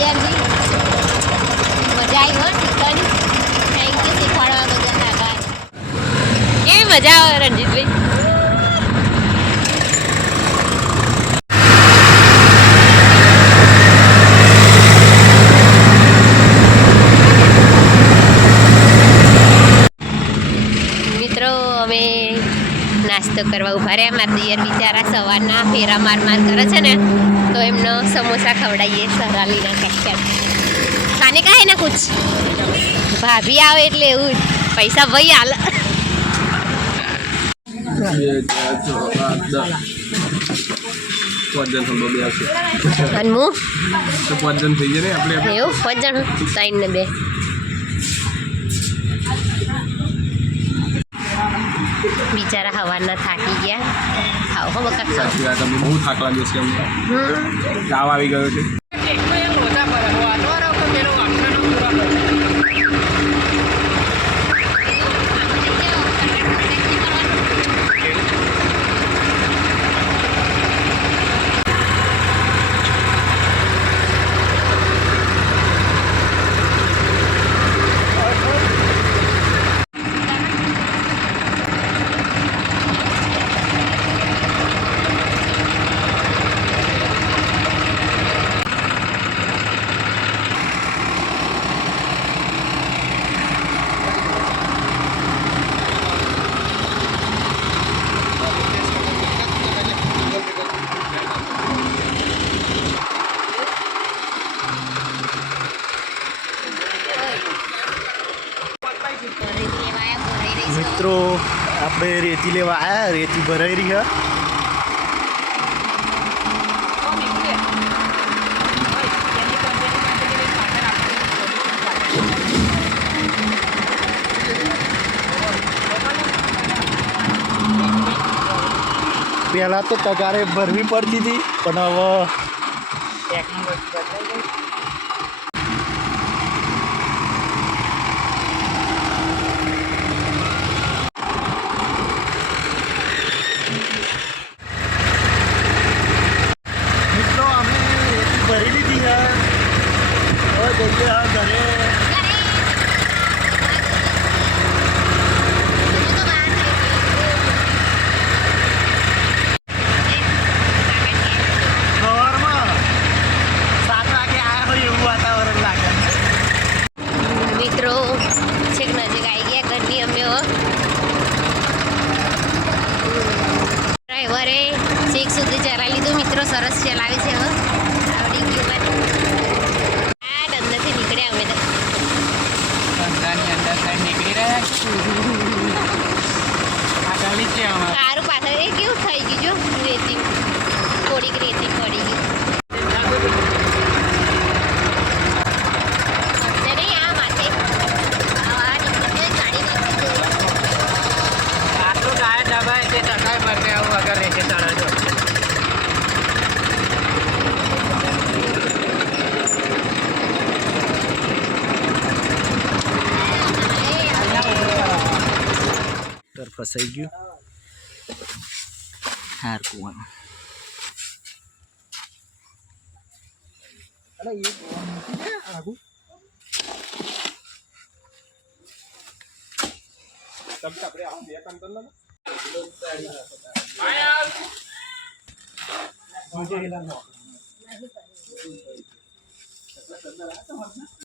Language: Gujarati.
તૈયારી મજા આવી હોય શીખવાની થેન્ક યુ શીખવાડવા બદલ આભાર કેવી મજા આવે રણજીતભાઈ મિત્રો અમે નાસ્તો કરવા ઉભા રહ્યા મારા દિયર બિચારા સવારના ફેરા માર કરે છે ને તો એમનો સમોસા ખવડાવીએ સરાલીના કેશકેટ ખાને કાંઈ ના કુછ ભાભી આવે એટલે એવું પૈસા ભાઈ હાલ અને હું એવું 5 જણ 3 ને 2 બિચારા હવારના થાકી ગયા ખાઓ હો બકા તમે બહુ થાક લાગ્યો છે અમને તાવ આવી ગયો છે મિત્રો આપણે રેતી લેવા આવ્યા રેતી ભરાઈ રહી છે પહેલાં તો તગારે ભરવી પડતી હતી પણ હવે ટેકનોલોજી બદલાઈ ગઈ ભરી લીધી છે હવે જઈએ ઘરે સવારમાં 7 વાગે આવ્યા હોય એવું વાતાવરણ લાગે મિત્રો છેક નજીક આવી ગયા ઘરની અમે ડ્રાઈવરે છેક સુધી ચલાવી લીધું મિત્રો સરસ ચલાવે છે હવે સારું પાછળ એ કેવું થઈ ગયું જો રેતી થોડીક રેતી પડી ગઈ નહીં આ માથે આટલું ટાયર દબાય તે ટકાય માટે આવું વગર રહેશે તળે ફસાઈ ગયું હાર કુવાનું